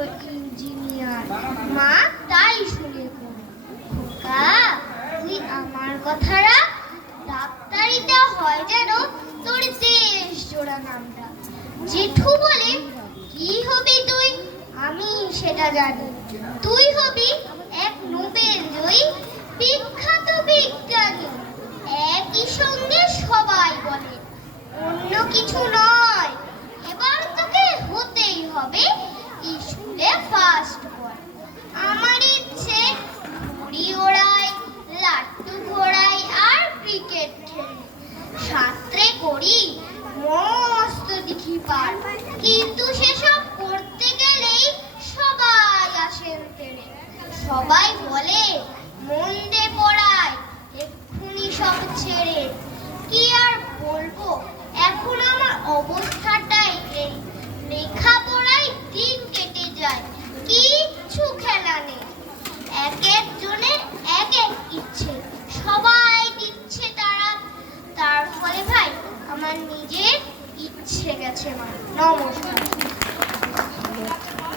Engineer. মা তাই শুনে খোকা, তুই আমার কথা রাখ, ডাক্তারিতে হয় যেন তোর দেশ জোড়া নামটা। জেঠু বলে, কি হবি তুই? আমি সেটা জানি, তুই হবি এক নোবেল জয়ী বিখ্যাত বিজ্ঞানী। একই সঙ্গে সবাই বলে, অন্য কিছু নয়, এবার তোকে হতেই হবে স্কুলে ফার্স্ট বয়। আমার ইচ্ছে ঘুড়ি ওড়াই, লাট্টু ঘোড়াই আর ক্রিকেট খেলি, সাঁতরে করি মস্ত দিঘি পার। কিন্তু সেসব করতে গেলেই সবাই আসেন তেড়ে। সবাই বলে মন দে পড়ায়, এক্ষুনি সব ছেড়ে। কি আর বলবো, এখন আমার অবস্থাটাই এই, লেখাপড়ায় দিন কেটে যায়, কিচ্ছু খেলা নেই। এক একজনের এক এক ইচ্ছে, সবাই দিচ্ছে তারা, তার ফলে ভাই আমার নিজের ইচ্ছে গেছে। নমস্কার।